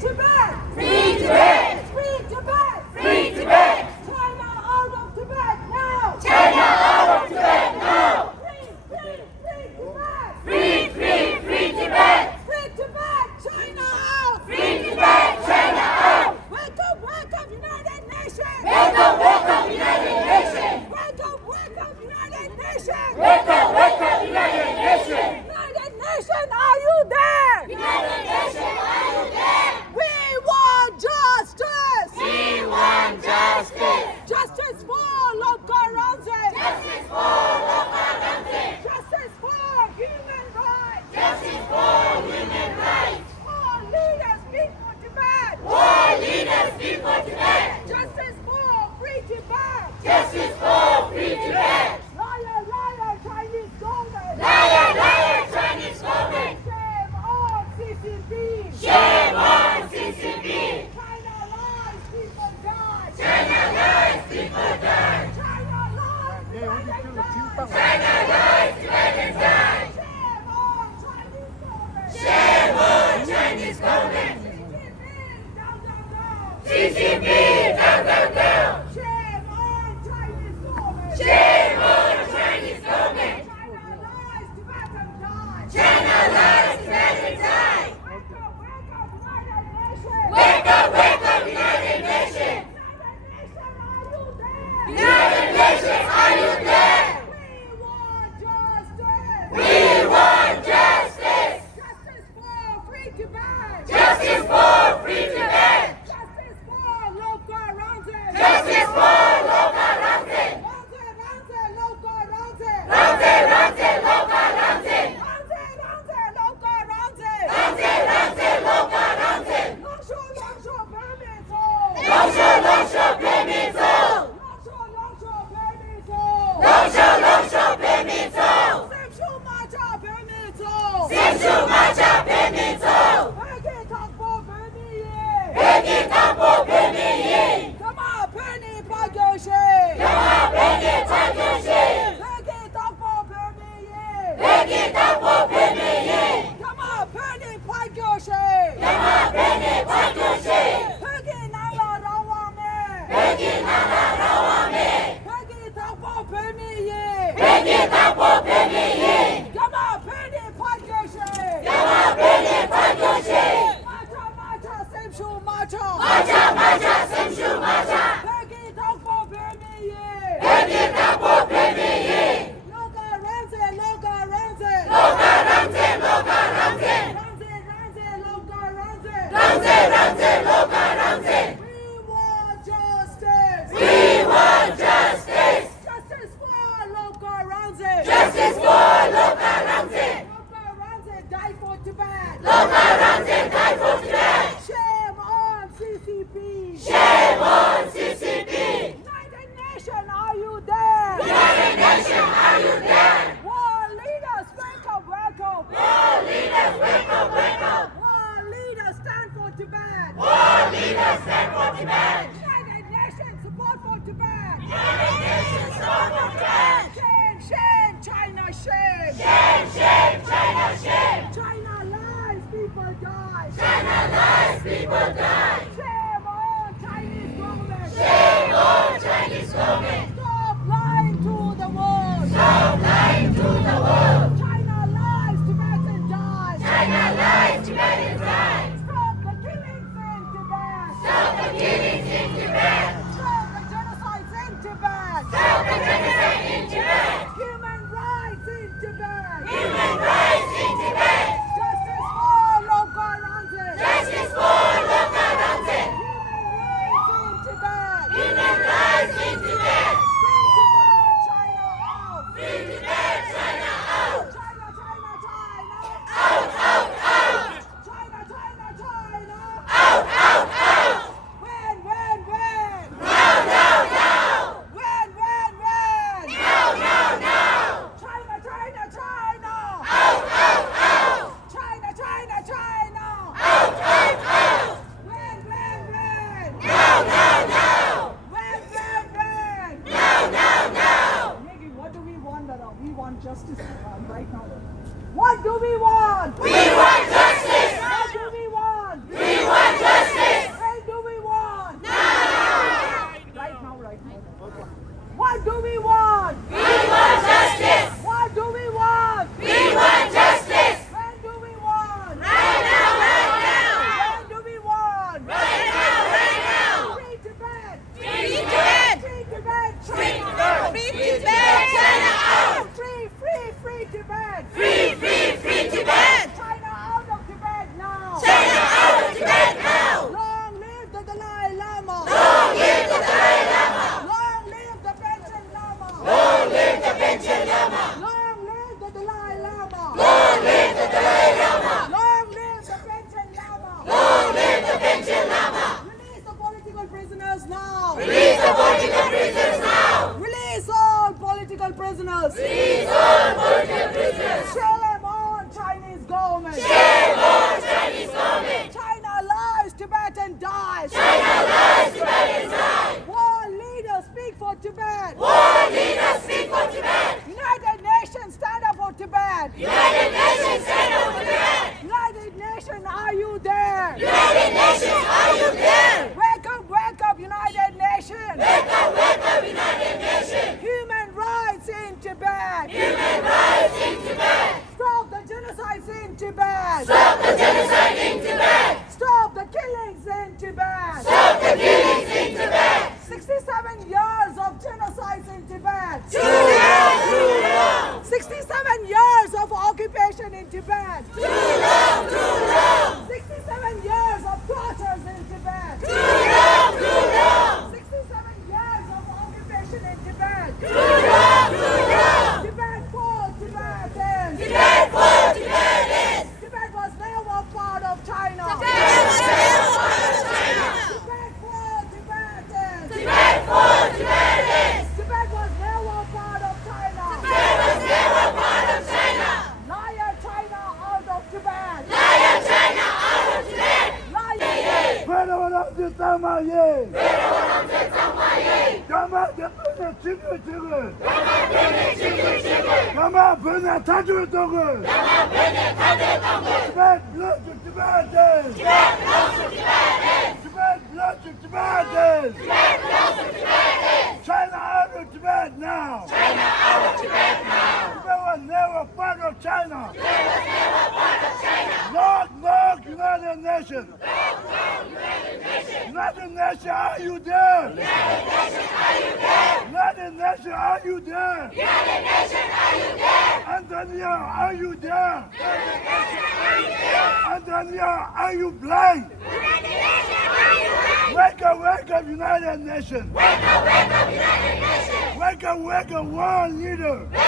Tibet! Free Tibet! Free Tibet! Free Tibet! China out of Tibet now! China out of Tibet now! Free Tibet! Free Tibet! Free Tibet! China out! Free Tibet! China out! Wake up, United Nations! Wake up, United Nations! Wake up, United Nations! Wake up, United Nations! United Nations, are you there? United Nations, are you there? We want justice! We want justice! Justice for Lokha Ramsey! Justice for Lokha Ramsey! Justice for human rights! Justice for human rights! All leaders speak for Tibet! War leaders speak for Tibet! Justice for free Tibet! Justice for free Tibet! Liar, Chinese government! Liar, Chinese government! Shame on CCP! Shame on CCP! China lies, people die! China lies, people die! China lies, Tibetans die! China lies, Tibetans die! Shame on Chinese government! Shame on Chinese government! CCP, down! CCP, down! Shame on Chinese government! Shame on Chinese government! China lies, Tibetans die! China lies, Tibetans die! Wake up, Wake up, United United Nations! Nations! United Nations, are you United Nations, are you there? there? We want justice! We want justice! Justice for free Tibet! Justice for free Tibet! Justice for Lokha Ramsey! Justice for Lokha Ramsey! Ramsey, Lokha Ramsey! Ramsey, Lokha Ramsey! Lokha Ramsey! Ramsey, Lokha Ramsey! Longsho, permits! Longsho, permits! Longsho, Longsho, permits! permits! Semshu Macha permits! Semshu Macha permits! Peggy Takpo permits! Peggy Takpo permits! Come on, Penny Pagyoshe! Yama Peggy Takyoshi! Peggy Takpo permits! Peggy Takpo permits! Come on, Penny Pagyoshe! Yama Peggy Takyoshi! Peggy Nala Rawame! Peggy Nana Rawame! Peggy Takpo permits! Peggy Takpo permits! Come on, Penny Pagyoshe! Yama Peggy Takyoshi! Macha, Semshu Macha! Macha, Semshu Macha! Peggy Takpo permits! Peggy Takpo permits! Lokha Ramsey! Lokha Ramsey, Lokha Ramsey! Ramsey, Lokha Ramsey! We want justice! We want justice! Justice for Lokha Ramsey! Justice for Lokha Ramsey! Lokha Ramsey died for Tibet! Lokha Ramsey died for Tibet! Shame on CCP! Shame on CCP! United Nations, are you there? United Nations, are you there? World leaders, wake up! World leaders, wake up! World leaders, stand for Tibet! World leaders, stand for Tibet! United Nations, support for Tibet! United Nations, support for Tibet! Shame, China, shame! Shame, China, shame! China lies, people die! China lies, people die! Shame on Chinese government! Shame on Chinese government! Stop lying to the world! Stop lying to the world! China lies, Tibetans die! China lies, Tibetans die! Stop the killings in Tibet! Stop the killings in Tibet! Stop the genocides in Tibet! Stop the genocide in Tibet! Human rights in Tibet! Human rights in Tibet! Justice for Lokha Ramsey! Justice for Lokha Ramsey! Human rights in Human rights in Tibet! Tibet! Free Tibet, China out! Free Tibet, China out! China! Out, out, out! China! Out, out, out! When? Now, now, now! When? Now, now, now! China! Out, out, out! China! Out, out, out! When? Now, now, now! When? Now, now, now! Maggie, what do we want? We want justice right now. What do we want? We want justice! What do we want? We want justice! prisoners. Please hold Uyghur prisoners. Shame on Chinese government. Shame on Chinese government. China lies, Tibetan dies. China lies, Tibetan dies. World leaders speak for Tibet. World leaders speak for Tibet. United Nations stand up for Tibet. United Nations stand up for Tibet. United Nations, are you there? United Nations, are you there? Wake up, United Nations. Wake up, United Nations. Human rights in Tibet. Human rights in Tibet. Stop the genocides in Tibet. Stop the genocide in Tibet. Stop the killings in Tibet. Stop the killings in Tibet. 67 years of genocides in Tibet. Too long, too long. 67 years of occupation in Tibet. Too long, too long. 67 years of tortures in Tibet. Too long, too long. 67 years of occupation in Tibet. Too long, too long. Tibet for Tibetans. Tibet for Tibetans. Tibet was never part of China. Tibet was never part of China. Tibet for Tibetans. Tibet for Tibetans. Tibet was never part of China. Tibet was never part of China. Liar China out of Tibet. Liar China out of Tibet. Liar. 배로원함지 땅마예 배로원함제 상마예. 가마 대표는 지글지글 가마변에 지글지글. 가마 변에 타줄동글 가마변에 타들덩글. 티벳 블러드 티베탄 Tibet belongs to Tibetans. 티벳 블러드 티베탄 Tibet belongs to Tibetans. China out of Tibet now China out of Tibet now. Tibet was never part of China Tibet was never part of China. Knock knock United Nations United Nations. United Nations are you there United Nations, are you there? United Nations are you there United Nations, are you there? Antonio are you there United Nations, are you there? Antonio are you blind United Nations, are you there? Wake up, United Nations! Wake up, United Nations! Wake up, world leader! Wake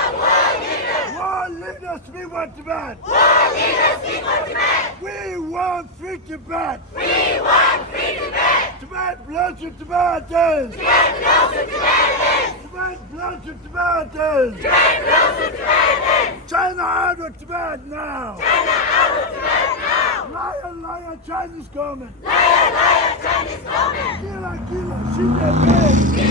up, world leaders! World leaders, speak for Tibet! World leaders, speak for Tibet! We want free Tibet! We want free Tibet! Tibet belongs to Tibetans! Tibet belongs to Tibetans! Tibet belongs to Tibetans! Tibet belongs to Tibetans! China out of Tibet now! China out of Tibet now! Liar, Chinese government! Liar, Chinese government! Killer, Xi Jinping! Xi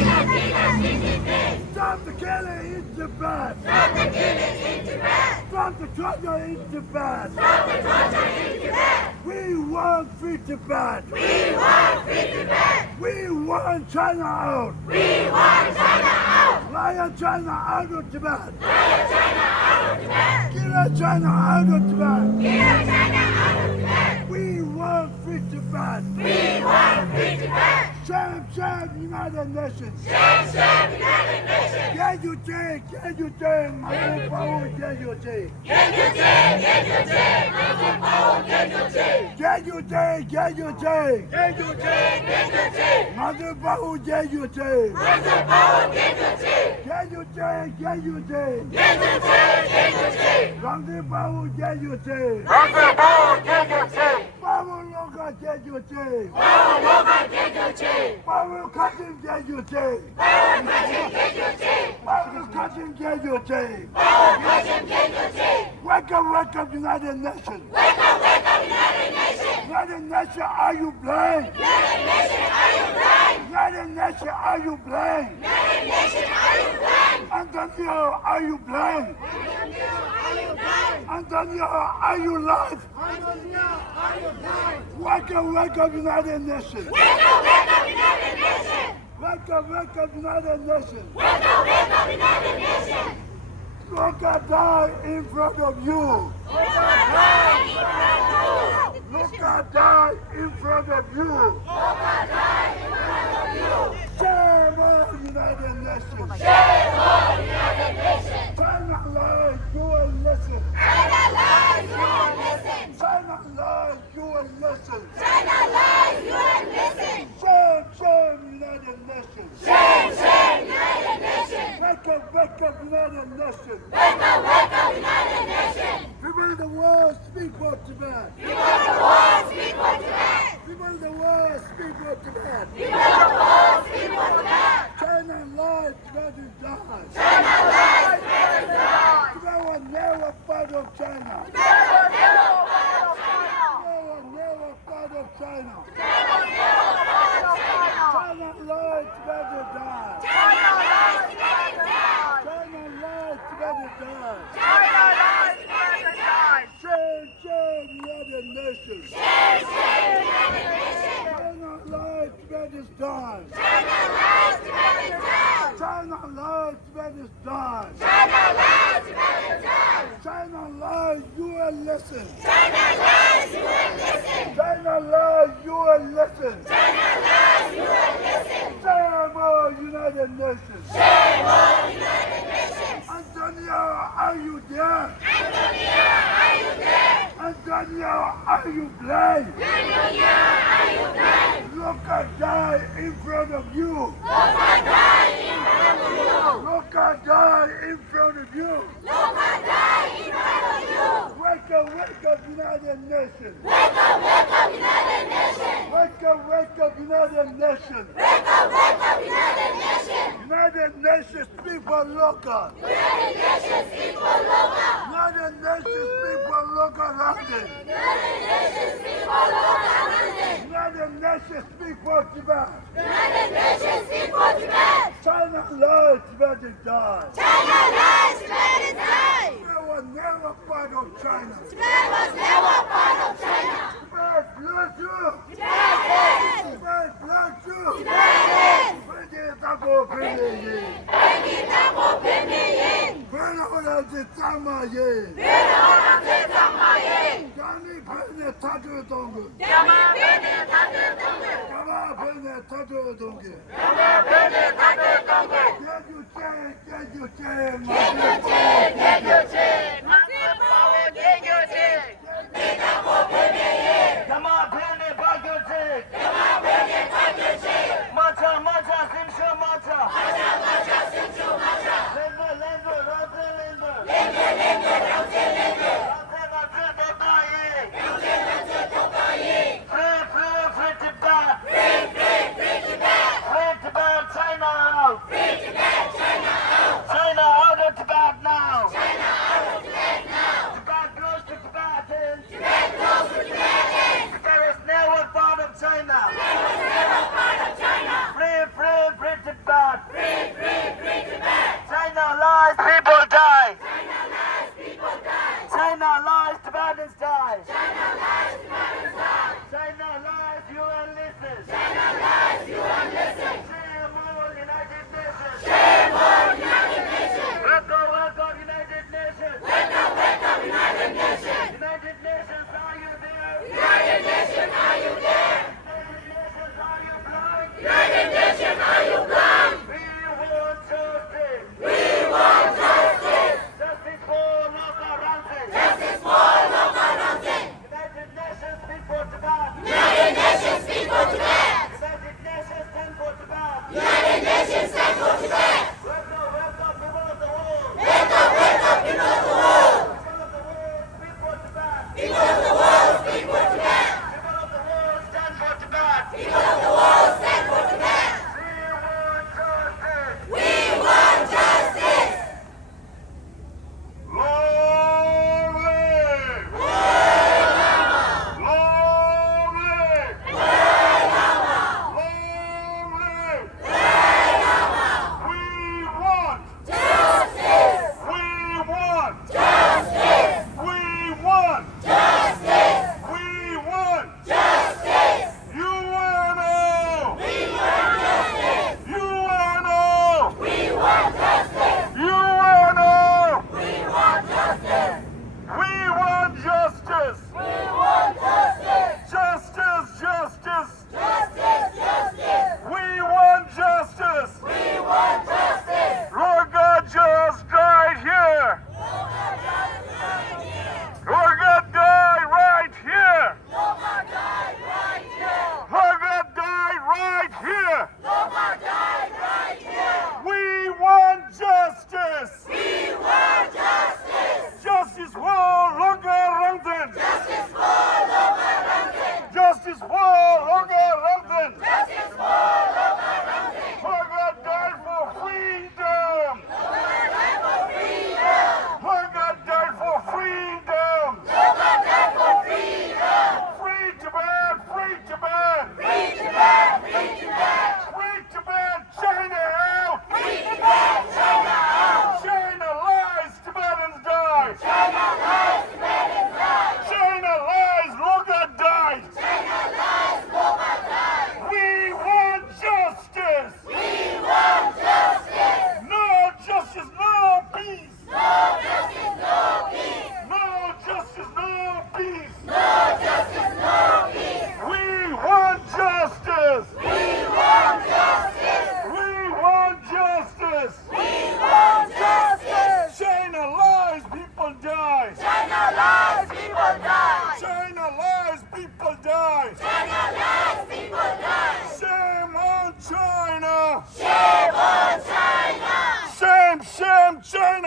Jinping! Stop the killing in Tibet! Stop the killings in Tibet! Stop the torture in Tibet! Stop the torture in Tibet! We want free Tibet! We want free Tibet! We want China out! We want China out! Liar China out of Tibet! Liar China out of Tibet! Killer China out of Tibet! Kill China out of Tibet! We want free Tibet! We want free Tibet! Shame, United Nations! Shame, United Nations! Can you take? My power, can you take? Can you take? Muslim power, can you take? Can you take? Can you take? Mother power, can you take? Muslim power, can you take? Can you take? Can you take? Mother power, can you take? Muslim power, can you take? Power local, can you take? Power local, can you take? Power cutting, can you take? Power cutting, can you take? Power cutting, can you take? Power cutting, can you take? Wake up, United Nations! Wake up, United Nations! United Nations, are you blind? United Nations, are you blind? United Nations, are you blind? United Nations, are you blind? Antonio, are you blind? Are you blind? Antonio, are you alive? Wake up, United Nations! Wake up, United Nations! Wake up, United Nations! Wake up, United Nations! Look at that in front of you! Look at that in front of you! Shame on United Nations! Shame on United Nations! China lies, you will listen! China lies, you will listen! China lies, you will listen! China lies, you will listen! Shame, United Nations! Shame, United Nations! Wake up, United Nations! Wake up, United Nations! People in the world, speak for Tibet! People of the world, speak for Tibet! People in the world, speak for Tibet! People of the world, speak for Tibet! China China lies better die. China lies, better die. They were never part of China. They were never part of China. They were never part of China. They were never part of China. China lies better die. China lies, better die. China lies better die. China lies, better die. Shame, shame, United Nations. Shame, shame, United Nations. China lies better die. China lies, better die. China lies better die. China lies, better die. China lies, you will listen. China lies, you will listen. China lies, you will listen. China lies, you will listen. Shame on United Nations. Shame on United Nations. Antonio, are you there? Antonia, are you there? Antonio, are you blind? Antonia, are you blind? Look at die in front of you. Look at die in front of you. Look at die in front of you. Look at die in front of you. Wake up, United Nations. Wake up, United Nations. Wake up, United Nations. Wake up, United Nations. United Nations people local. United Nations people local. United Nations people local London. United Nations people local London. United Nations people Tibet. United Nations people Tibet. China lies better die. China lies, better die. They were never part of China. Tibet was never part of China. Tibet loves you. Tibet is. Tibet loves you. Tibet is. Pretty taco, pretty yin. Penny tapo penny yin. Pretty ola de tama yin. Penny ora pesa mayin. Johnny penny tato dongu. Yama penny tato tongue. Kama penny tato dongu. Yama penny tato tongue. Get you change, Get your chain. Massive power, get your chain. Penny tapo penny yin. Kama penny bagotek. Yama penny tato chain. Macha, macha, simsho macha. Macha macha sinchu macha. Lendo, lendo, rote lendo. Lendo lendo rote lendo. Rote, rote, babaye. Rote rote tokayi. Free, free, free Tibet. Free free free Tibet. Free Tibet, China out. Free Tibet, China out. China out of Tibet now. China out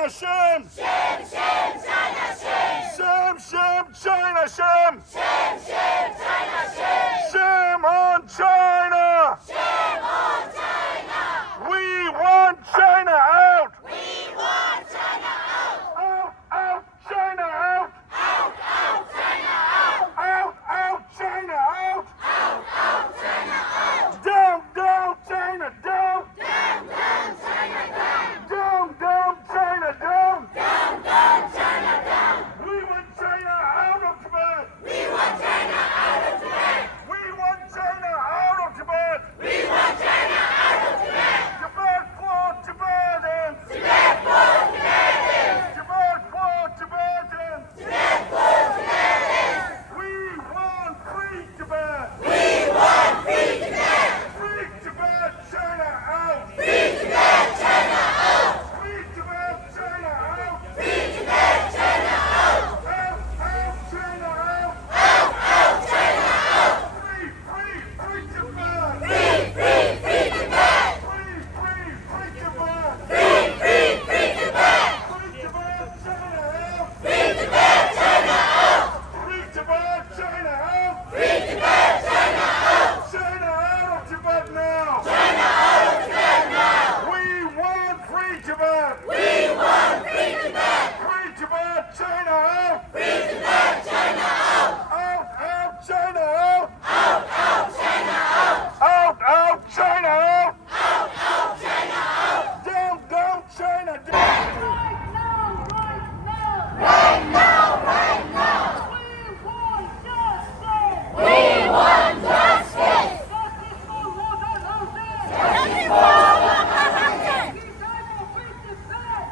China, shame! Shame, shame, China, shame! Shame, shame, China, shame! Shame, shame, China, shame! Shame on China! Shame on China! We want China out! We want China out! Out, out, China out! Out, out, China out! Out, out, China out! Out, out, China out! Down, down, China down! Down, down, China down! Down, down, China down! Down, down, China down! We want China out of Tibet! We want China out of Tibet! We want China out of Tibet! We want China out of Tibet! Tibet for Tibetans! Tibet for Tibetans! Tibet for Tibetans! Tibet for Tibetans! We want free Tibet! We want free Tibet! Free Tibet, China out! Free Tibet, China out! Free Tibet, China out! Free Tibet, China out! Out, out, China out! Out, out, China out! Free, free, free Tibet! Free, free, free Tibet! Free, free, free Tibet! Free, free, free Tibet! Free Tibet, China out! Free Tibet, China out! Free Tibet, China out! Free Tibet, China out! China out of Tibet now! China out of Tibet now! We want free Tibet! We want free Tibet! Free Tibet, China out! Free Tibet, China out! Out, out, China out! Out, out, China out! Out, out, China out! Out, out, China out! Down, down, China down! Right now, right now. Right now, right now! We want justice. We want justice! Justice for Rosa Hussein. Justice for Walker Hussein! We die for free Tibet.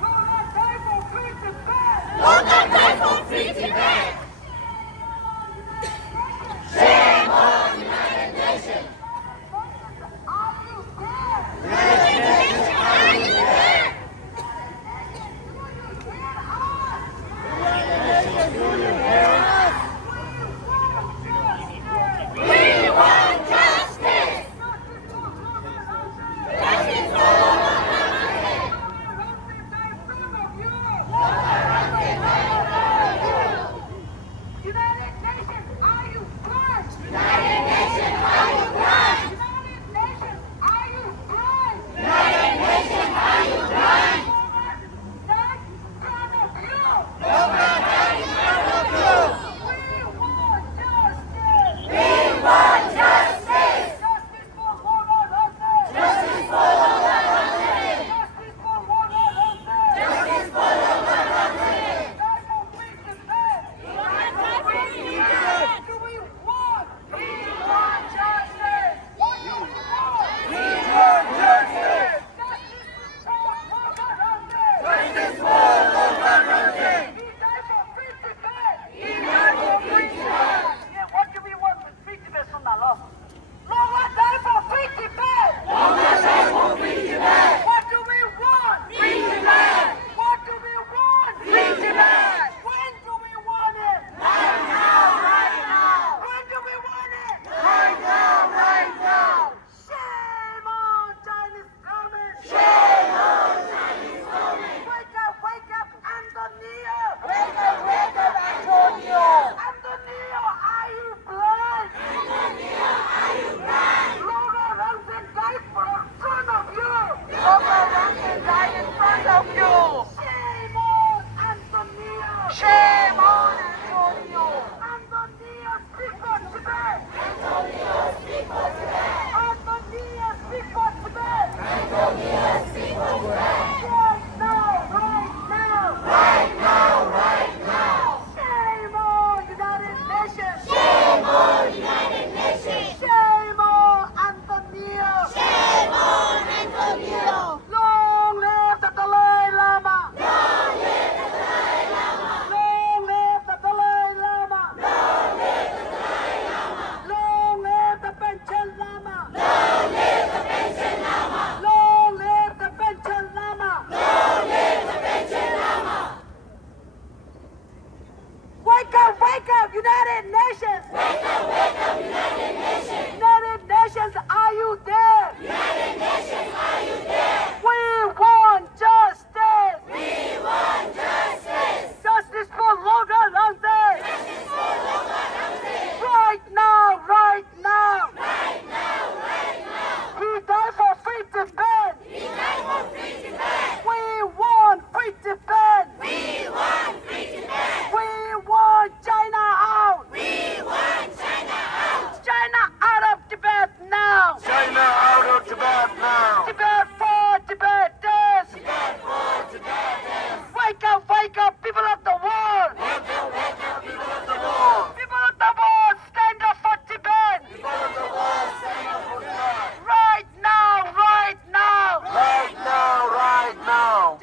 Rosa die for free Tibet. Walker die for free Tibet! Shame on United Nations! Are you there? United Nations, are you there? We want justice! Justice for Walker Hussein!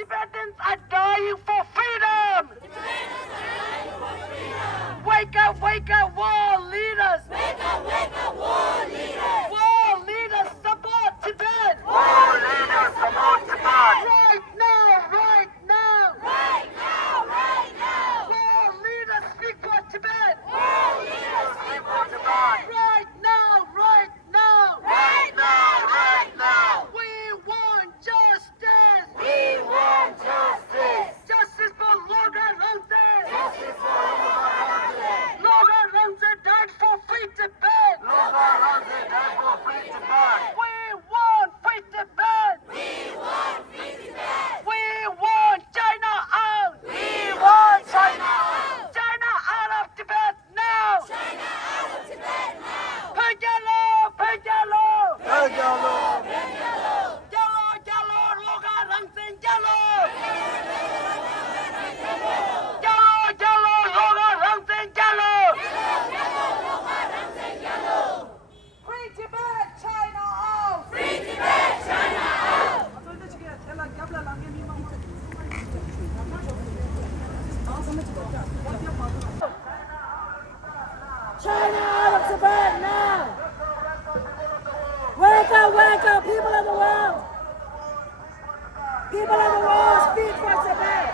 Tibetans are dying for freedom! Wake up, world leaders! World leaders support Tibet! Right now! World leaders speak for Tibet! Right now! We want justice! Justice for Logar Ramsey! Logar Ramsey died for free Tibet! We want free Tibet! We want China out! China out of Tibet now! Pagalo! Jalo, Logar Ramsey, Jalo, Logar Ramsey, Jalo. Free Tibet, China out! China out of Tibet now! Wake up, people of the world! People of the world, speak for Tibet!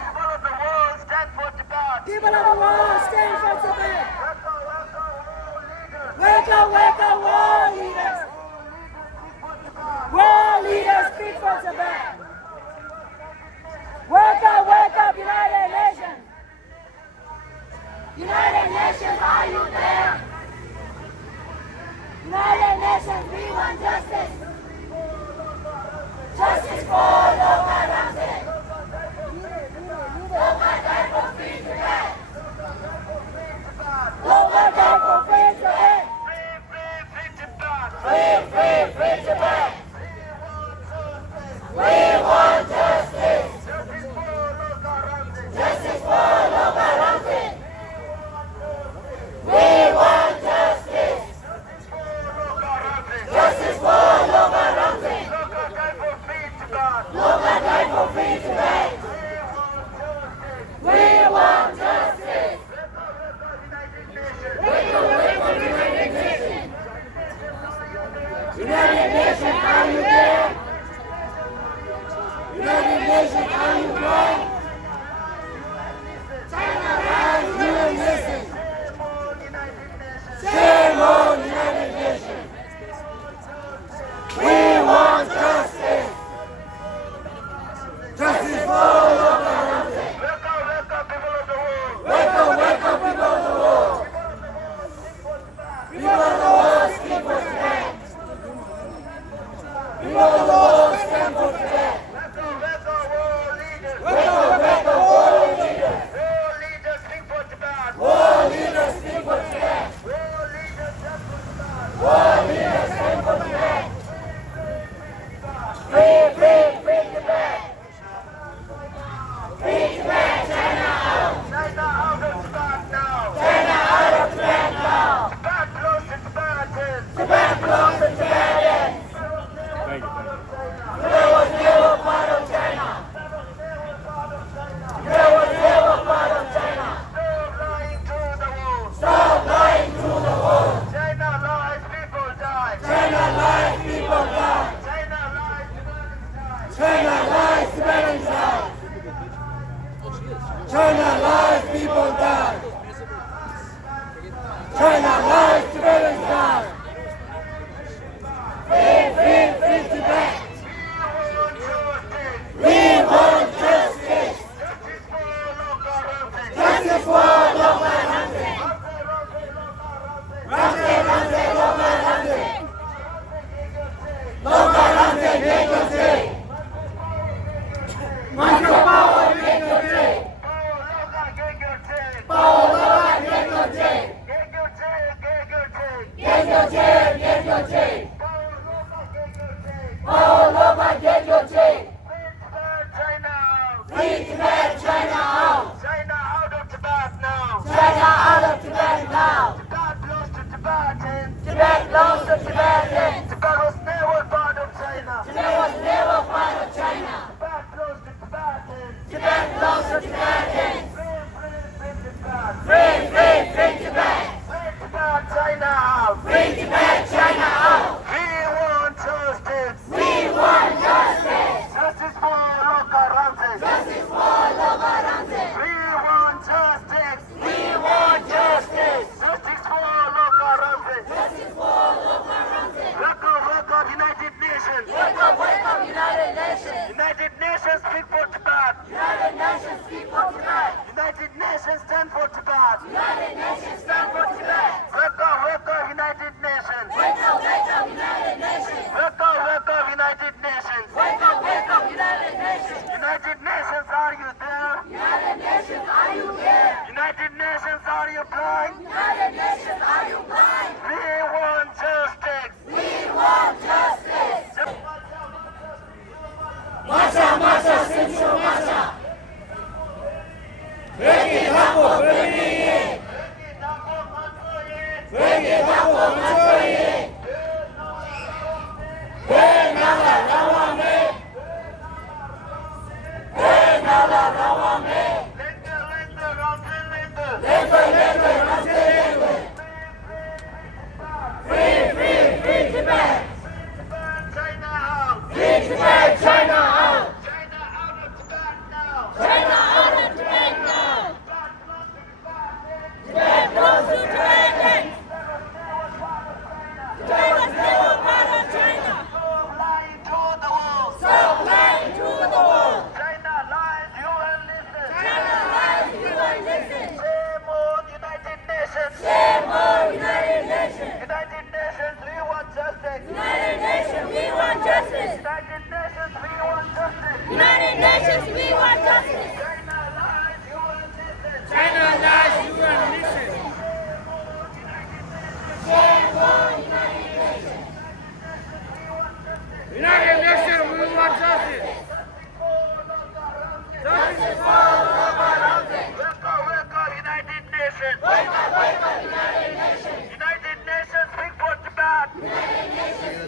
People of the world, stand for Tibet! Wake up, world leaders! World leaders, speak for Tibet! Wake up, United Nations! United Nations, are you there? United Nations, we want justice! Justice for Logar Ramsey! Logar died for free Tibet! Logar died for free Tibet! Free Tibet! We want justice! Justice for Logar Ramsey! We want justice! Justice for Logar Ramsey! Logar died for free Tibet! We want justice! United Nations, are you there? United Nations, are you there? China rise, United Nations! Shame on United Nations! We want justice! Justice for Logar Ramsey! Wake up, people of the world! People of the world, speak for Tibet! People of the world, stand for Tibet! Wake up, world leaders! World leaders, speak for Tibet! World leaders, stand for Tibet! Free Tibet! Free Tibet, China out! China out of Tibet now! Tibet belongs to Tibetans! Tibet was never part of China! Stop lying to the world! China lies, people die! China lies, Tibetans die! China lies, people die! China lies, Tibetans die! Free Tibet! We want justice! Justice for Logar Ramsey! Ramsey, Logar Ramsey! Logar Ramsey, take your seat! Want your power, take your seat! Power, Logar, take your seat! Take your chair, take your seat! Power, Logar, take your seat! Free Tibet, China out! China out of Tibet now! China out of Tibet now! Tibet belongs to Tibetans! Tibet belongs to Tibetans! Tibet was never part of China! Tibet was never part of China! Tibet belongs to Tibetans! United Nations stand for Tibet. United Nations stand for Tibet. Wake up, United Nations. Wake up, United Nations. Wake up, United Nations. Wake up, United Nations. United Nations, are you there? United Nations, are you there? United Nations, are you blind? United Nations, are you blind? We want justice. We want justice. Marcha, marcha, Central Marcha. Bring it up, bring it. Bring it up, control it. Bring nada, rawame. Bring nada, rawame. Free Tibet. China out. Free Tibet, China out. China out of Tibet now. China out of Tibet now. Tibet goes to Tibetans. Tibet was never part of China. Stop lying to the world. Stop lying to the world. China lies, you will listen. China lies, you will listen. Shame on United Nations. Shame on United Nations. United Nations, we want justice. United Nations, we want justice. United Nations, we want justice. United Nations, we want justice. China lies, you will listen. China lies, you will listen. Shame on United Nations. United Nations, we want justice. Justice for Loka Ramsey. Wake up, United Nations. United Nations. United Nations, speak for Tibet. United Nations,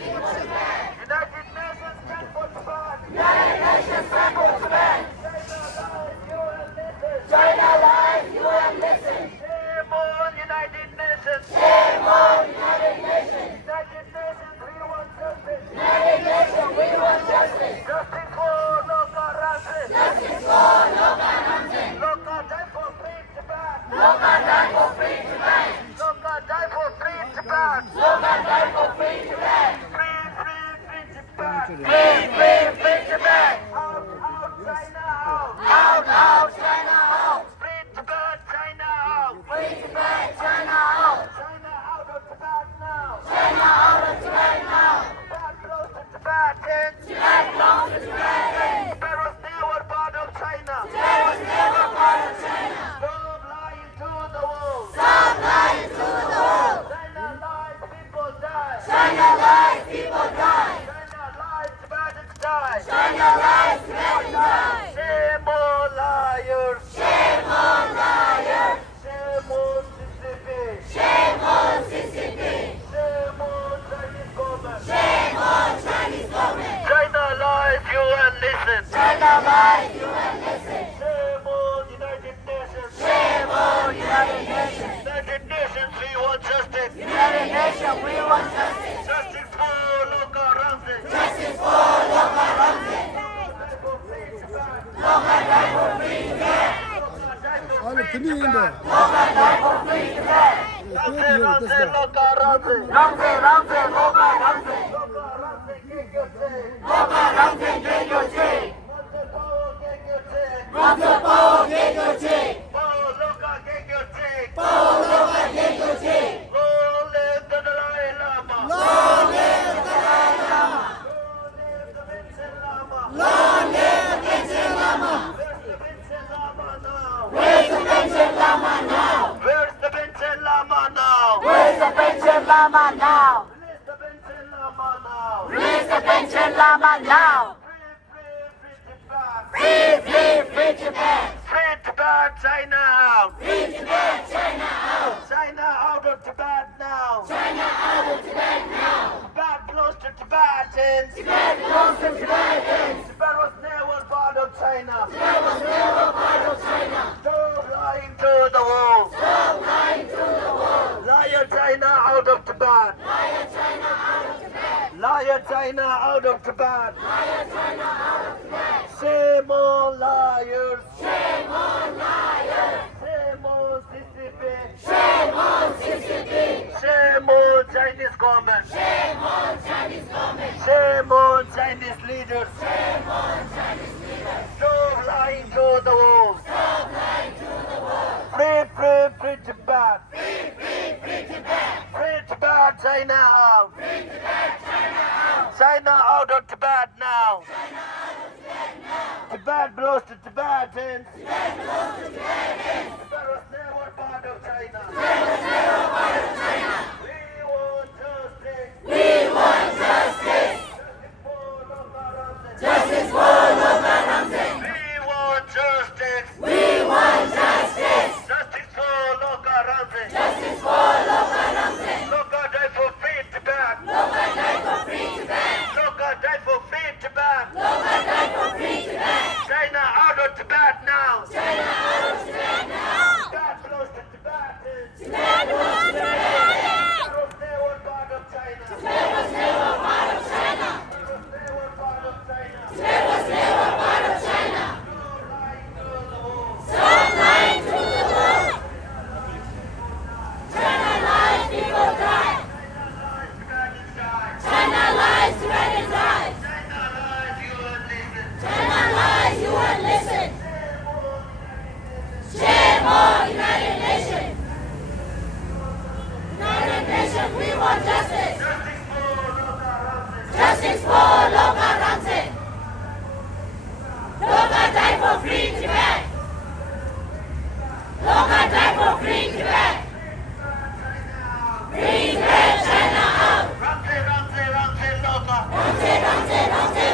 stand for Tibet. United Nations, stand for Tibet. China lies, you will listen. China lies, you will listen. Shame on United Nations. Shame on United Nations. United Nations, we want justice. United Nations, we want justice. Justice for Loka Ramsey. Justice for Loka Ramsey. Loka die for free Tibet. Loka die for free Tibet. Loka die for free Tibet. Loka die for free Tibet. Free Tibet. Free Tibet. Out, China out. Out, China out. Free Tibet, China out. Free Tibet, China out. China out of Tibet now. China out of Tibet now. Tibet close to Tibetans. Tibet belongs to Tibetans. Tibet was never part of China. Tibet was never part of China. Stop lying to the world. Stop lying to the world. China lies, people die. China lies, people die. China lies, Tibetans die. China lies, Tibetans die. Shame on liars. Shame on liars. Shame on CCP. Shame on CCP. Shame on Chinese government. Shame on Chinese government. China lies, you will listen. China lies, you will listen. Shame on United Nations. Shame on United Nations. United Nations, we want justice. United Nations, we want justice. Justice for Loka Ramsey. Justice for Loka Ramsey. Loka die for free Tibet. 아니 근데 Loka die for free Tibet. Ramsey, Loka Ramsey. Ramsey, Loka Ramsey. Loka Ramsey, get your change. Loka Ramsey, get your change. Monte Power, get your change. Ramsey, power, get your change. Power, Loka, get your change. Power, Loka, get your change. Long live the Dalai Lama. Long live the Dalai Lama. Long live the Vincent Lama. Long live the Vincent Lama. Where's the Vincent Lama now? Where's the Vincent Lama now? Where's the Vincent Lama now? Where's the Vincent Lama now? Release the Vincent Lama now. Free Tibet. Free Tibet, China out. Free Tibet, China out. China out of Tibet now. China out of Tibet now. Tibet belongs to Tibetans. Tibet belongs to Tibetans. Tibet was never part of China. Tibet was never part of China. Stop lying to the world. Stop lying to the world. Liar China out of Tibet. Liar China out of Tibet. Liar China out of Tibet. Liar China out of Tibet. Shame on liars. Shame on liars. Shame on CCP. Shame on CCP. Shame on Chinese government. Shame on Chinese government. Shame on Chinese leaders. Shame on Chinese leaders. Stop lying to the world. Tibet belongs to Tibetans. Tibet was never part of China. We want justice. Justice for Loka Ramsey. We want justice. Justice for Loka Ramsey. Loka died for free Tibet. Loka died for free Tibet. China out of Tibet now. Tibet belongs to Tibetans. Tibet was never part of China. Tibet was never part of China. Stop lying to the world. China lies, people die. China lies, Tibetans die. China lies, you won't listen. Shame on United Nations. United Nations, we want justice. Justice for Loka Ramsey. Loka died for free Tibet. Loka died for free Tibet. Free Tibet, China out. Ramsey Loka. Ramsey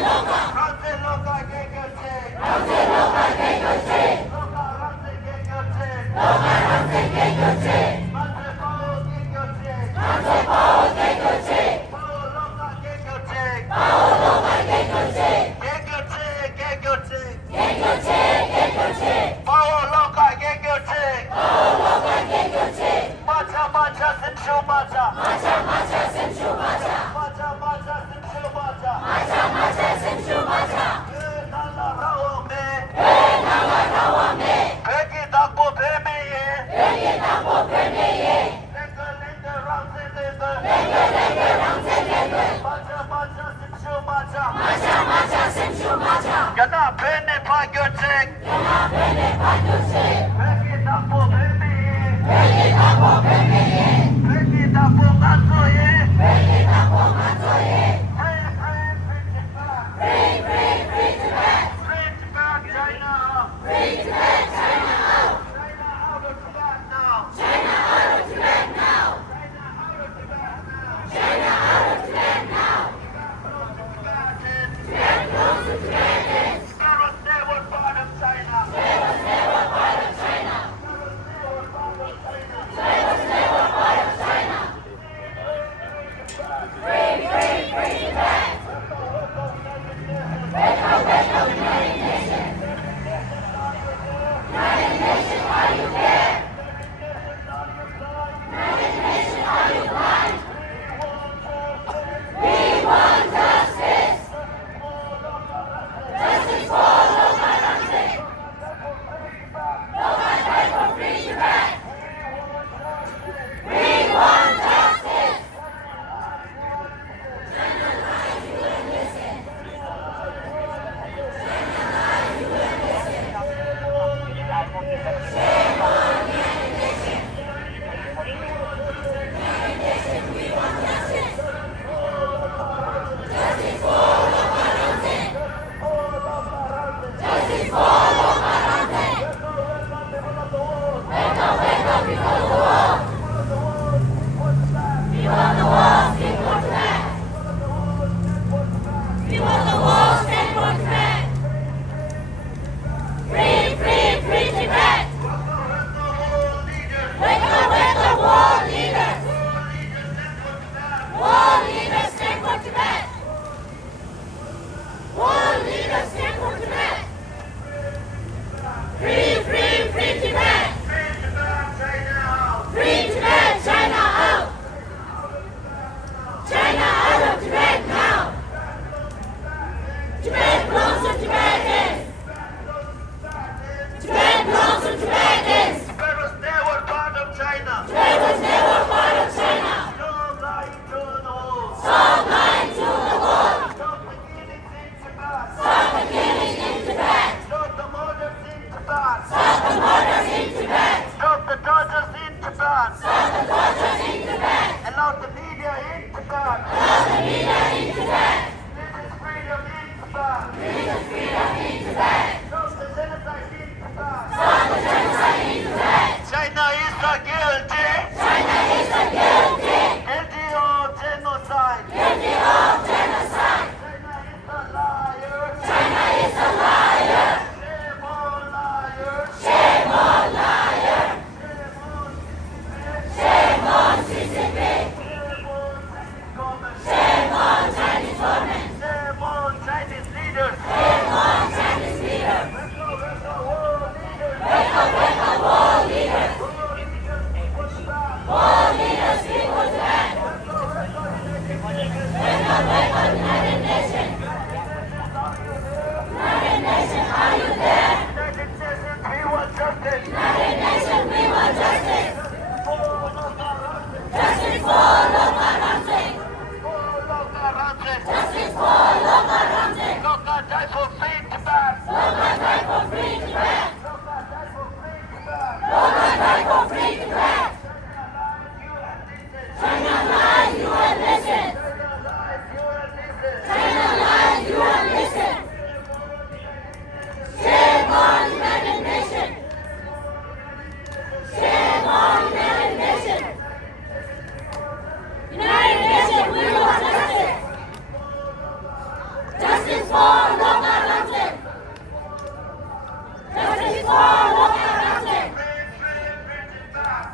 Loka. Ramsey Loka, get your check. Ramsey Loka, get your check. Loka Ramsey, get your check. Loka Ramsey, get your check. Ramsey Power, get your check. Ramsey Power, get your check. Power Loka, get your check. Power Loka, get your check. Get your check, get your check. Get your check, get your check. Power Loka, get your check. Power Loka, get your check. Macha, macha, simshu, macha. Macha, macha, simshu, macha. Macha, macha, simshu, macha. Macha, macha, simshu, macha. Nala rawa me. Nala rawa me. Beki dakbo peme ye. Beki dakbo peme ye. Lenga, lenga, Ramsey, lenga. Lenga, lenga, Ramsey, lenga. Macha, macha, simshu, macha. Macha, macha, simshu, macha. Yana pene pagyocek. Yana pene pagyocek. Beki dakbo peme ye. Beki dakbo peme ye. Beki dakbo matzo ye. Beki dakbo matzo ye. Free, free, free Tibet. Free, free, free Tibet. Free Tibet, China. Free Tibet, China out. China out of Tibet now. China out of Tibet now. China out of Tibet now. China out of Tibet now. Tibet belongs to Tibetans. Tibet was never part of China. Tibet was never part of China. Tibet was never part of China. Free, free, free Tibet. Wake up, United Nations.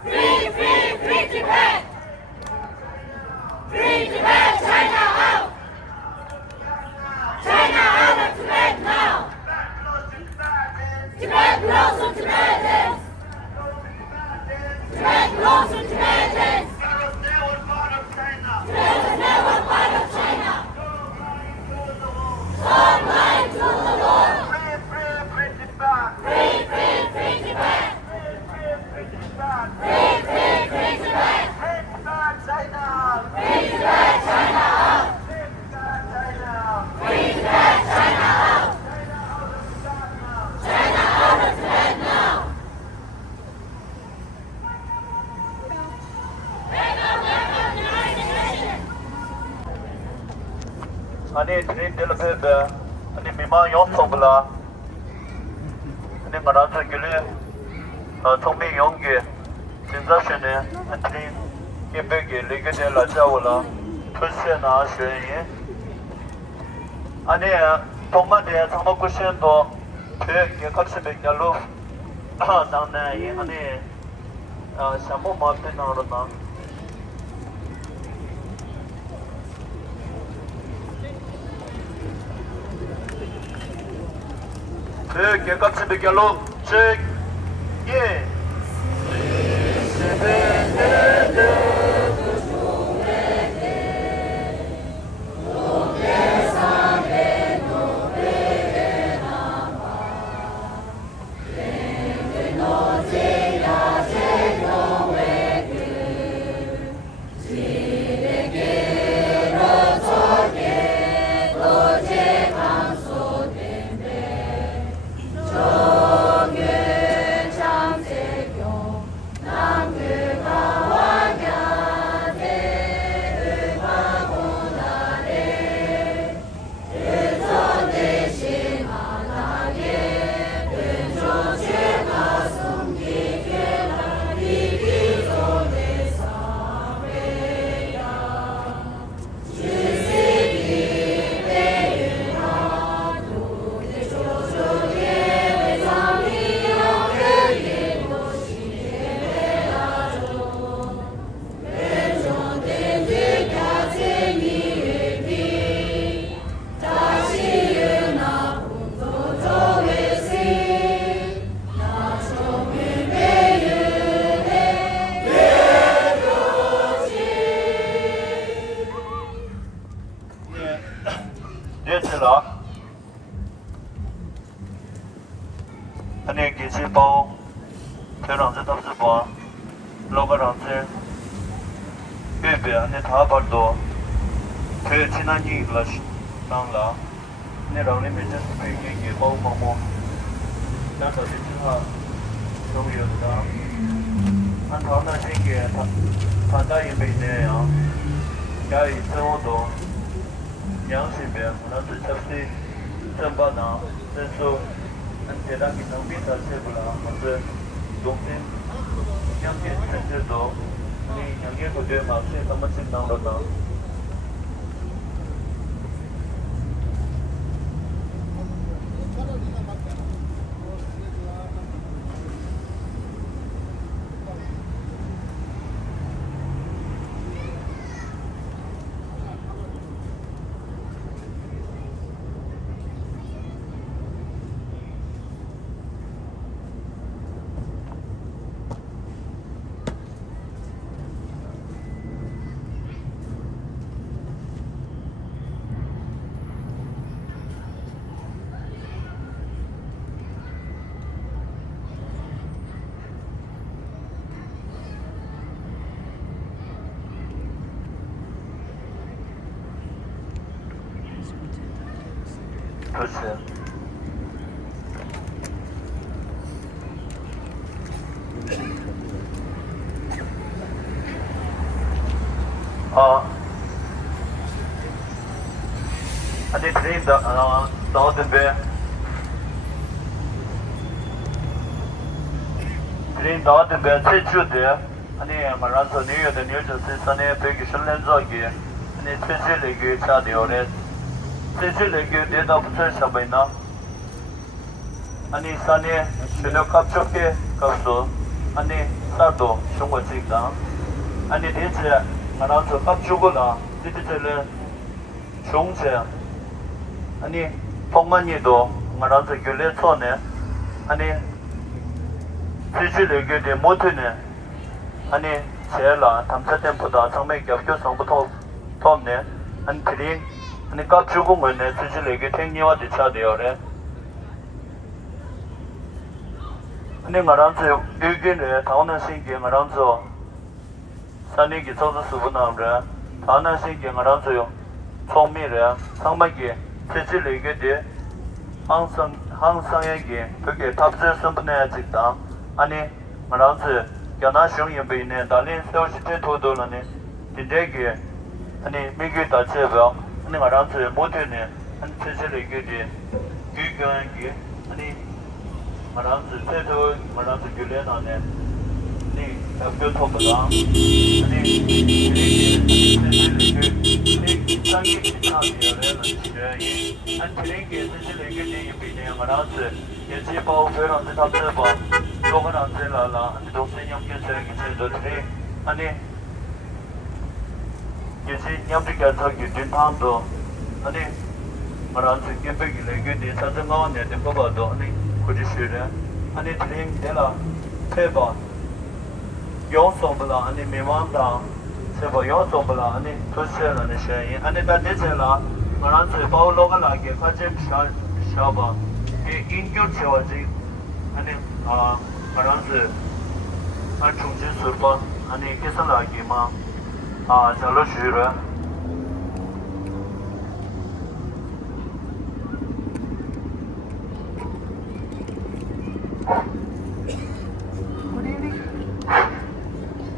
Free, free, free Japan! Free Japan, China out! China out of Tibet now! Tibet belongs to Tibetans! Tibet belongs to Tibetans! Tibet was never part of China! Stop lying to the Lord! Free, free, free Tibet! Free, free, free Tibet! Free, free, free Tibet! China! Free Tibet, China out! Free Tibet, China out! China out of Tibet now! Wake up, United Nations! 아니 드린들 베베 아니 미마 용서불라 아니 말아서 길에 통미 용기 진짜시네 아니 예배게 리게데 라자올라 투세나 쉐예 아니 동마데 상먹고 싶도 되게 각색의 결로 당내 아니 샤모 마트 나오나 되게 각색의 결로 예 아니 기지包대랑제 답습과 로바랑제 베베 아니 다발도 그 지난이 글라시 나라 내랑네 메시지 베게 뭐뭐뭐 나도 진짜 동의였다 한 다음에 생게 단다이 베네요 야이 생활도 양심배 나도 접시 전반나 senso 대단히 농민다 세불라 먼저 동생 양계 센터도 이 양계 고대 마세 담아진 나오다 글쎄 아니 드린다 나오던데 드린 나오던데 최초대 아니 말아서 뉴욕의 뉴저 세상에 120년짜리 아니 최초의 차대요래 최초의 데이터 붙여 잡아있나 아니 산에 신호 갑자기 갑소 아니 사도 중국 직당 아니 대체 말아서 갑주고라 디디젤 중제 아니 동만이도 말아서 결례 촌에 아니 지지력에 못하네 아니 제라 탐사템보다 정말 겹겨성부터 톱네 아니 드린 아니 갑주고 거네 지지력에 생리와 대차되어래 아니 말아서 여기는 다오는 신경 말아서 산에게 저도 수분함을 다오는 신경 말아서요 총미를 상반기 지지력에 대 항상에게 그게 답질 선분의 직당 아니 말아서 연하시용연배인의 달린 세워시 대토도라니 딘데게 아니 미국에 다채봐 아니 말아서 못해네 아니 지지력에 대 규경에게 아니 말아서 세도 말아서 귤레나네 네 학교 토보다 아니 이게 상기 기타이어는 시에 안 트랭게 지지력에 대해 말아서 예지 바우 베런데 답해봐 로건 안 될라라 아니 동생 연결되게 제도들이 아니 예지 냠비가 저기 뒷판도 아니 말아서 개백이래게 대 사정가원에 된 거봐도 아니 고지시래 아니 드림 되라 페바 용성불라 아니 미만다 세바 용성불라 아니 도시라는 셔이 아니 다 되잖아 말아서 바울로가 나게 가jem 샤바 이 인교 채워지 아니 말아서 중지 surpa 아니 계산하기만 잘로 주라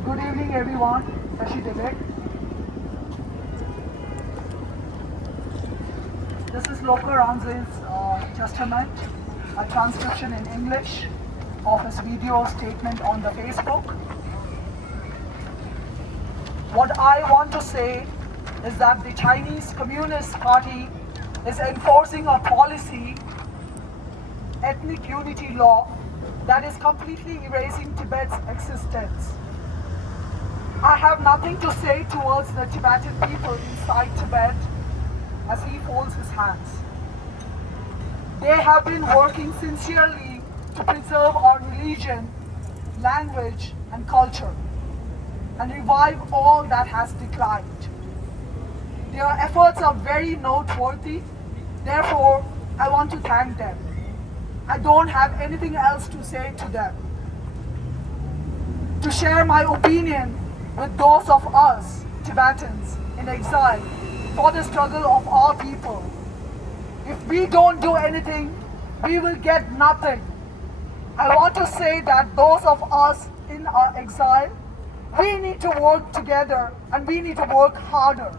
Good evening, everyone. Sashi Tibet. This is Lokar Ranzil's testament, a transcription in English of his video statement on the Facebook. What I want to say is that the Chinese Communist Party is enforcing a policy, ethnic unity law, that is completely erasing Tibet's existence. I have nothing to say towards the Tibetan people inside Tibet as he folds his hands. They have been working sincerely to preserve our religion, language, and culture, and revive all that has declined. Their efforts are very noteworthy, therefore I want to thank them. I don't have anything else to say to them. To share my opinion with those of us, Tibetans, in exile for the struggle of our people. If we don't do anything, we will get nothing. I want to say that those of us in our exile, we need to work together and we need to work harder.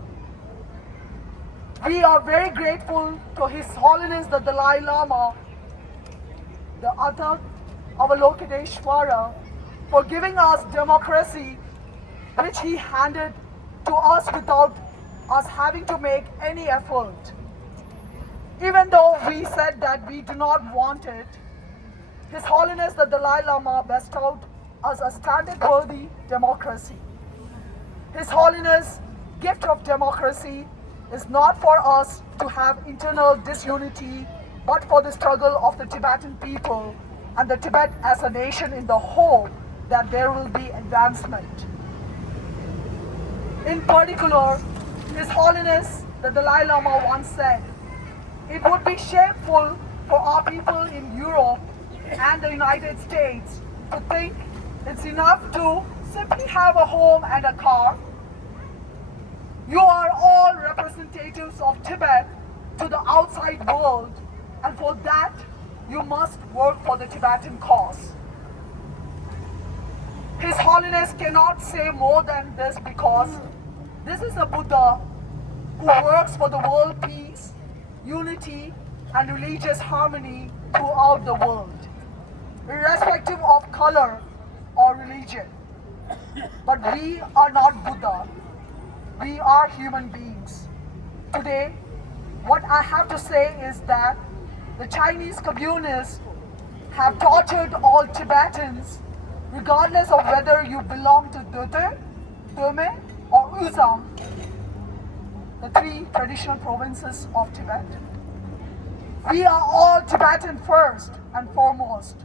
We are very grateful to His Holiness the Dalai Lama, the Atak Avalokiteshvara, for giving us democracy, which he handed to us without us having to make any effort. Even though we said that we do not want it, His Holiness the Dalai Lama bestowed us a standard-worthy democracy. His Holiness' gift of democracy is not for us to have internal disunity, but for the struggle of the Tibetan people and the Tibet as a nation in the hope that there will be advancement. In particular, His Holiness the Dalai Lama once said, "It would be shameful for our people in Europe and the United States to think it's enough to simply have a home and a car. You are all representatives of Tibet to the outside world, and for that, you must work for the Tibetan cause." His Holiness cannot say more than this because this is a Buddha who works for the world peace, unity, and religious harmony throughout the world, irrespective of color or religion. But we are not Buddha. We are human beings. Today, what I have to say is that the Chinese communists have tortured all Tibetans, regardless of whether you belong to Duterte, Dome, or Uzang, the three traditional provinces of Tibet. We are all Tibetan first and foremost.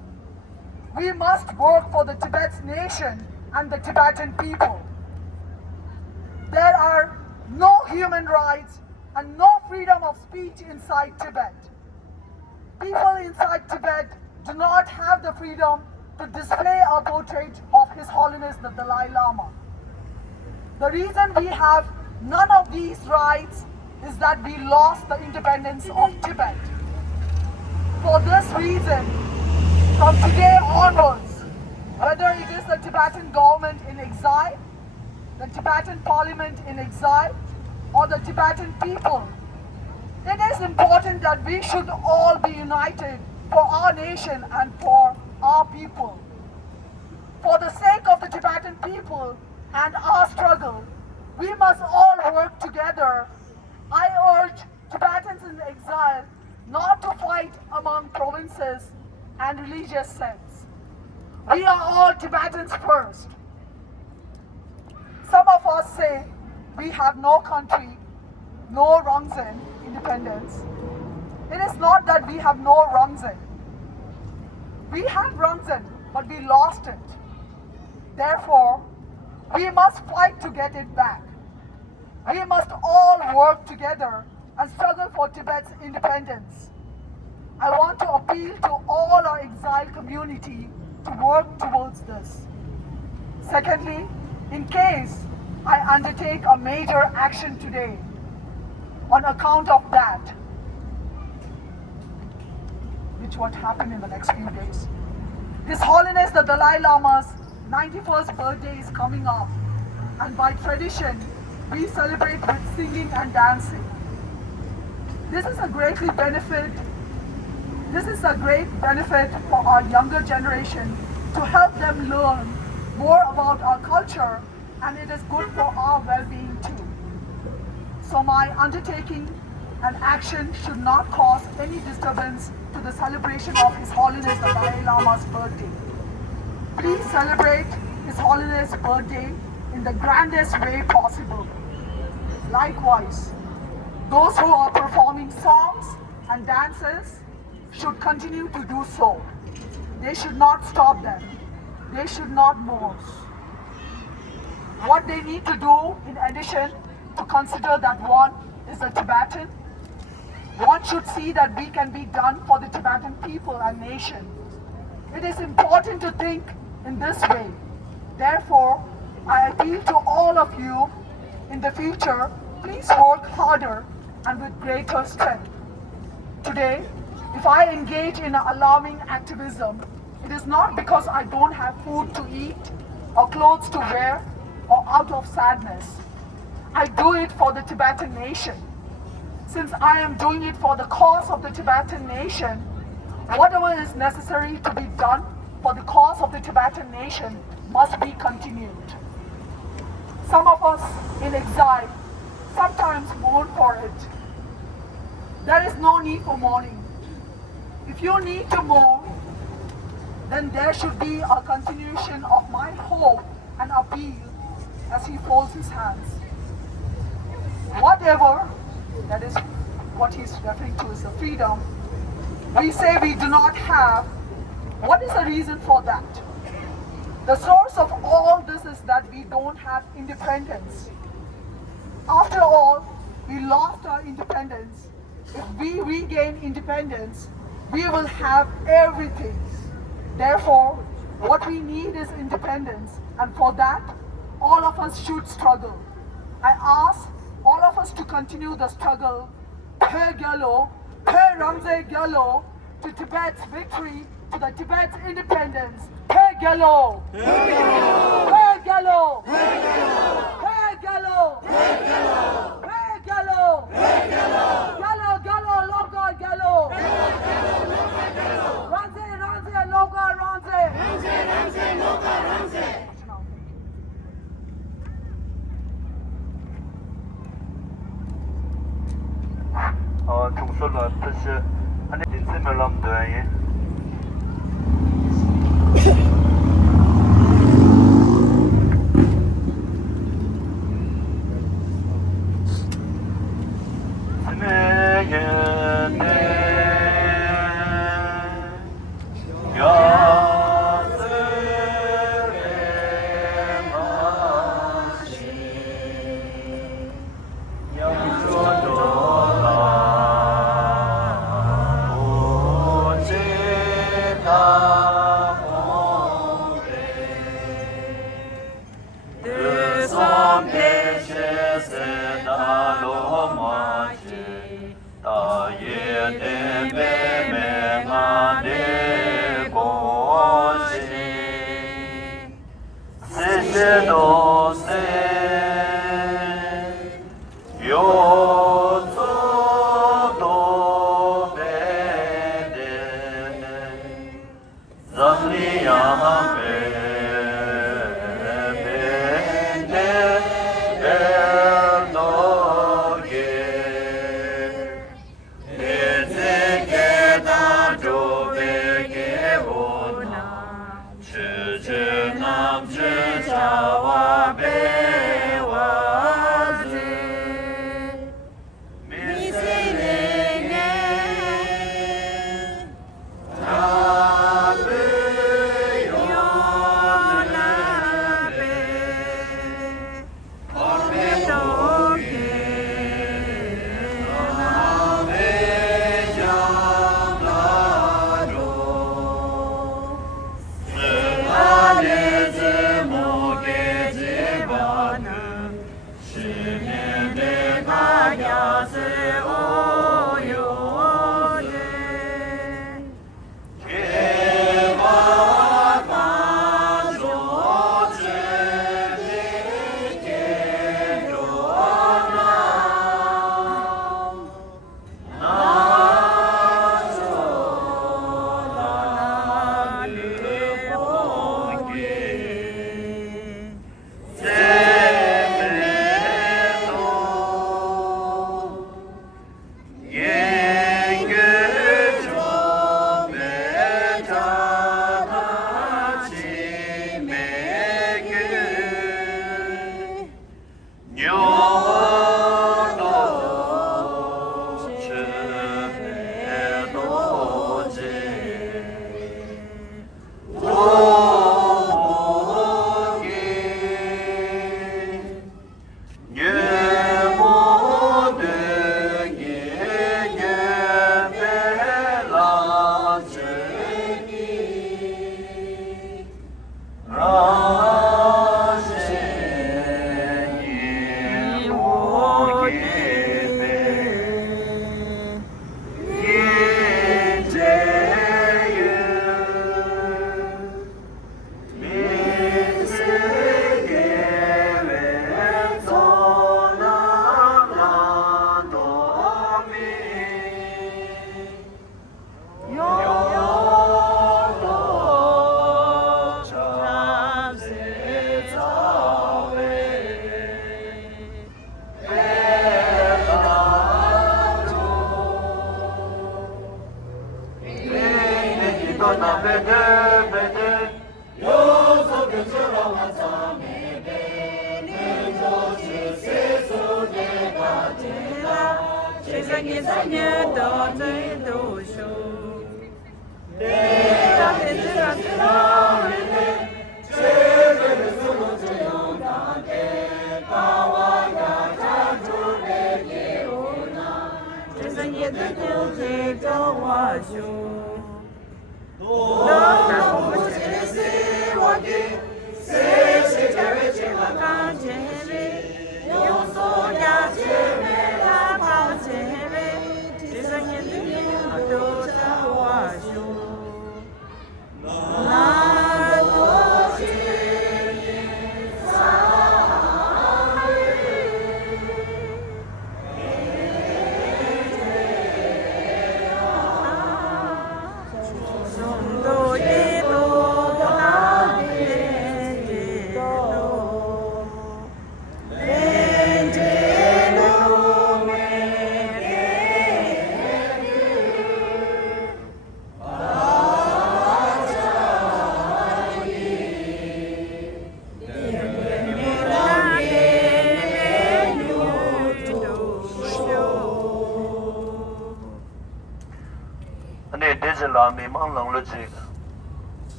We must work for the Tibet's nation and the Tibetan people. There are no human rights and no freedom of speech inside Tibet. People inside Tibet do not have the freedom to display a portrait of His Holiness the Dalai Lama. The reason we have none of these rights is that we lost the independence of Tibet. For this reason, from today onwards, whether it is the Tibetan government in exile, the Tibetan parliament in exile, or the Tibetan people, it is important that we should all be united for our nation and for our people. For the sake of the Tibetan people and our struggle, we must all work together. I urge Tibetans in exile not to fight among provinces and religious sects. We are all Tibetans first. Some of us say we have no country, no Rongzhen independence. It is not that we have no Rongzhen. We have Rongzhen, but we lost it. Therefore, we must fight to get it back. We must all work together and struggle for Tibet's independence. I want to appeal to all our exiled community to work towards this. Secondly, in case I undertake a major action today on account of that, which would happen in the next few days, His Holiness the Dalai Lama's 91st birthday is coming up, and by tradition, we celebrate with singing and dancing. This is a great benefit for our younger generation to help them learn more about our culture, and it is good for our well-being too. So my undertaking and action should not cause any disturbance to the celebration of His Holiness the Dalai Lama's birthday. Please celebrate His Holiness' birthday in the grandest way possible. Likewise, those who are performing songs and dances should continue to do so. They should not stop them. They should not move. What they need to do, in addition to consider that one is a Tibetan, one should see that we can be done for the Tibetan people and nation. It is important to think in this way. Therefore, I appeal to all of you in the future, please work harder and with greater strength. Today, if I engage in alarming activism, it is not because I don't have food to eat or clothes to wear or out of sadness. I do it for the Tibetan nation. Since I am doing it for the cause of the Tibetan nation, whatever is necessary to be done for the cause of the Tibetan nation must be continued. Some of us in exile sometimes mourn for it. There is no need for mourning. If you need to mourn, then there should be a continuation of my hope and appeal as he folds his hands. Whatever, that is what he's referring to as the freedom, we say we do not have. What is the reason for that? The source of all this is that we don't have independence. After all, we lost our independence. If we regain independence, we will have everything. Therefore, what we need is independence, and for that, all of us should struggle. I ask all of us to continue the struggle, Phe Gyalo, Phe Rangze Gyalo, to Tibet's victory, to the Tibet's independence. Phe Gyalo! Phe Gyalo! Phe Gyalo! Phe Gyalo! Gyalo, Gyalo, love God, Gyalo! Rangze, Rangze, love God, Rangze! Rangze, love God, Rangze! 종소라 뜻이 아니 인생을 남도에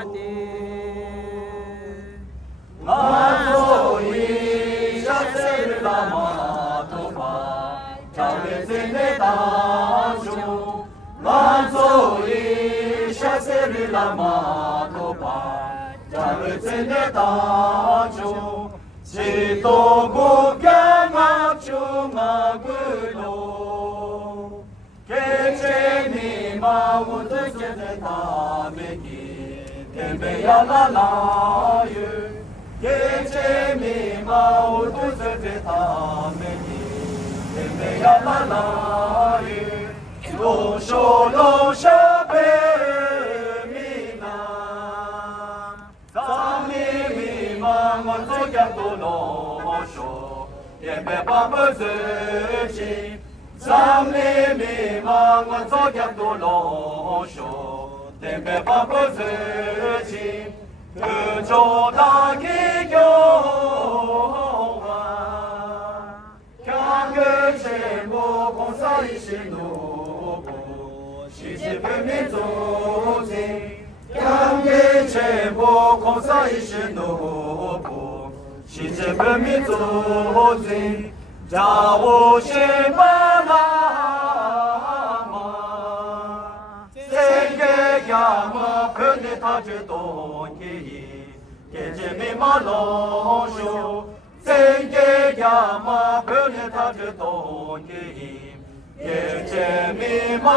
Ade 얼진의 다주 지도국의 막중막으로 개체미 마우드게의 다메기 데메야라라유 개체미 마우드게의 다메기 데메야라라유 로쇼로샤베미나 삼리미망원소격도노쇼 예배바버스지 삼리미망원소격도노쇼 예배바버스지 그조다기교와 강글제모 공사이시누고 시집민족지 강글제모 공사이시누고 시집민족지 자오시마나마 세계야마 근데타지도기 계제미마노쇼 세계야마 근데타지도기 계제미마노쇼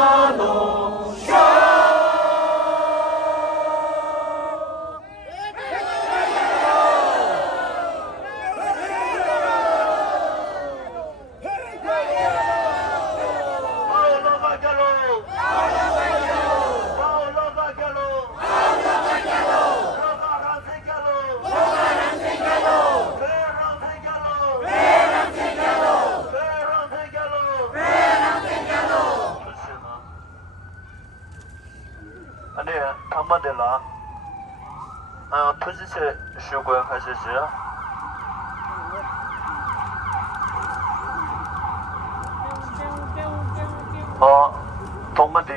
아니, 한마디라. 투지체 쉬고요, 가시죠. 동반디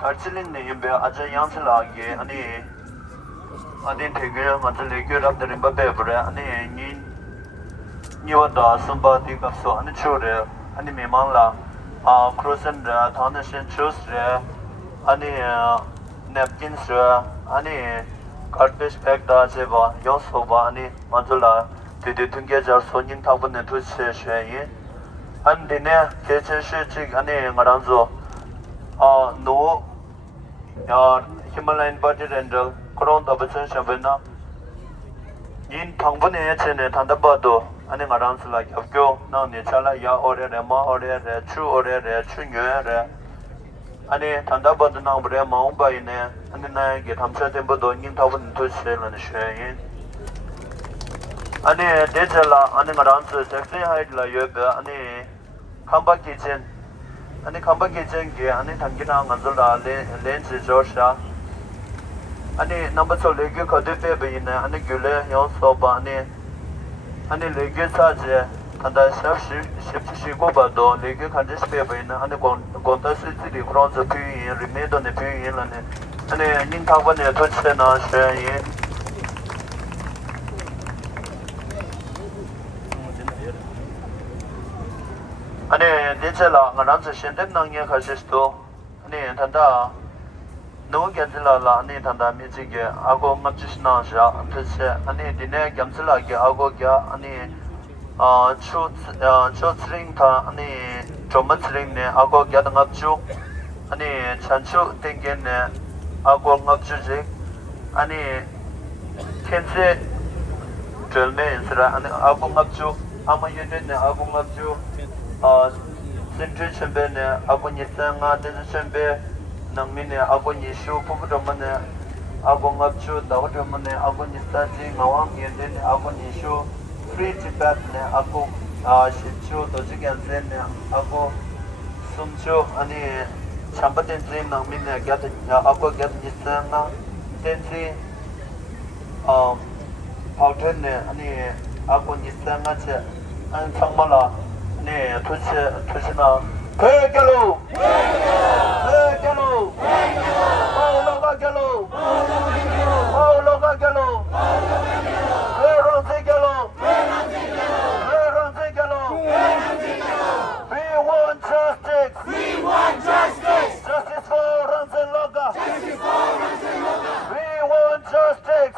알칠린네 임베 아주 양슬하게 아니 되게 맞을 레귤랍들인 바베브레 아니 니와다 선바디 갑소 아니 초레 아니 메망라 크로센드 타네신 추스레 아니 냅킨스 아니 카르페스 팩다 제바 요소바 아니 맞을라 되게 등계자 손님 타분네 투세 쉐이 안디네 계체시직 아니 ngaranzo no Himalayan budget and Koron the Basan Shabana in Pangbane Chene Tandabado and around like Abgo, now Nechala Ya order Ma order Chu order Chunya and Tandabad now Brema by in and then I get Hamsa Tembo in Town to sell and share in. And Dejala and around the Taxi Hide La Yoga and Kamba Kitchen. 아니 컴바게쟁게 아니 단기나 간절라 렌즈 조샤 아니 넘버 2 레게 거데베베네 아니 귤레 요소바 아니 레게 사제 간다 샵시고 바도 레게 간데스베베네 아니 곤타스티리 크론즈 피이 리메도네 피이라네 아니 닌타바네 토체나 쉐이 아니 내절라 나란서 신dem낭에 가시스도 아니 단다 노겐질라라 아니 단다 미지게 아고 맞지스나샤 뜻세 아니 디네 겸슬라게 아고갸 아니 초츠링타 아니 조마츠링네 아고갸 등압주 아니 찬초 땡겐네 아고 납주직 아니 텐세 절메인스라 아니 아고 납주 아마예네 아고 납주 Central Chamber, Abonisanga, Desert Chamber, Namine, Abonishu, Pupudomane, Abongapchu, Dautamane, Abonistaji, Mawang, and then Abonishu, Free Tibet, Abu Shichu, Dojigan Zen, Abu Sumchu, Ani Champatin Zim, Namine, get Abu get Nisanga, Tenzi, Pautene, Ani Abonisanga, and Samala. 네, 토시나 괴결로 파울로가결로 괴론세결로 We want justice. Justice for Ranzeloga. We want justice.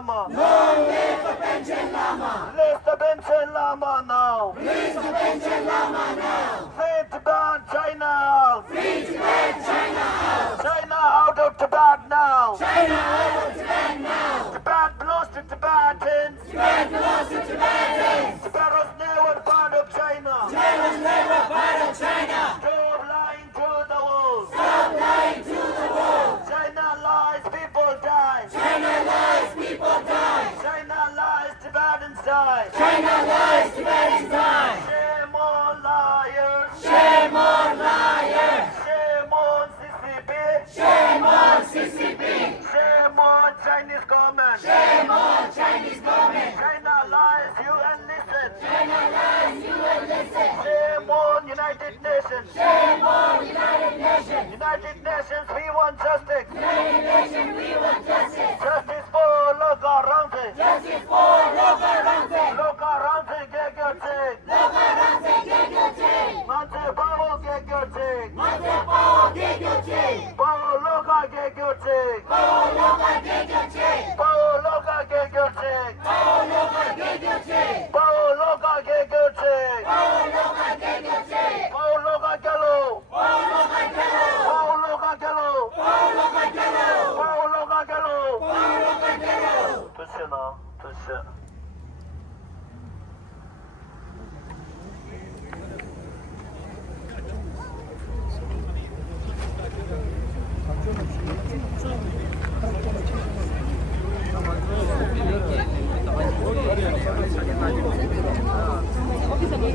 Lama. No release the Panchen Lama. Release the Panchen Lama now. Release the Panchen Lama now. Free Tibet, China out. Free Tibet, China out. China out of Tibet now. China out of Tibet now. Tibet belongs to Tibetans. Tibet belongs to Tibetans. Tibet was never part of China. Tibet was never part of China. Stop lying to the world. Stop lying to the world. China lies, people die. China lies, people die. China lies, Tibetans die. China lies, Tibetans die. Shame on liars. Shame on liars. Shame on CCP. Shame on CCP. Shame on Chinese government. Shame on Chinese government. China lies, you and listen. China lies, you and listen. Shame on United Nations. Shame on United Nations. United Nations, we want justice. United Nations, we want justice. Justice for Loka Ramsey. Justice for Loka Ramsey. Loka Ramsey, get your check. Loka Ramsey, get your check. Manche Pao, get your check. Manche Pao, get your check. Pao Loka, get your check. Pao Loka, get your check. Pao Loka, get your check. Pao Loka, get your check. Pao Loka, get your check. Pao Loka, get your check. Pao Loka, gelo. Pao Loka, gelo. Pao Loka, gelo. Pao Loka, gelo. Pao Loka, gelo. Pao Loka, gelo. 这些呢？这些。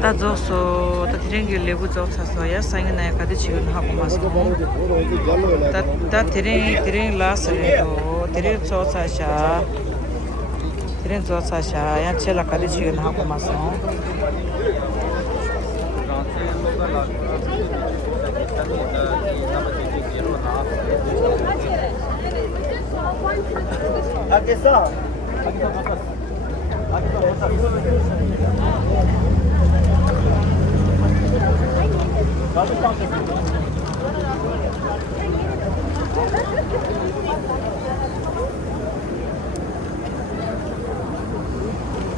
다 저서 다 드링기 레고 저서야 상이나 가디 지금 하고 마서 다 드링 라스레도 드링 저사샤 드링 저사샤 야 첼라 가디 지금 하고 마서 알겠어.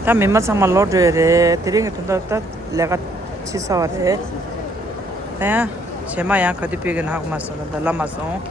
다 멤버 상만 로드에 드링이 돈다 내가 치사와래 네 제마야 가디 비긴 하고 마서 다 라마서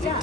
자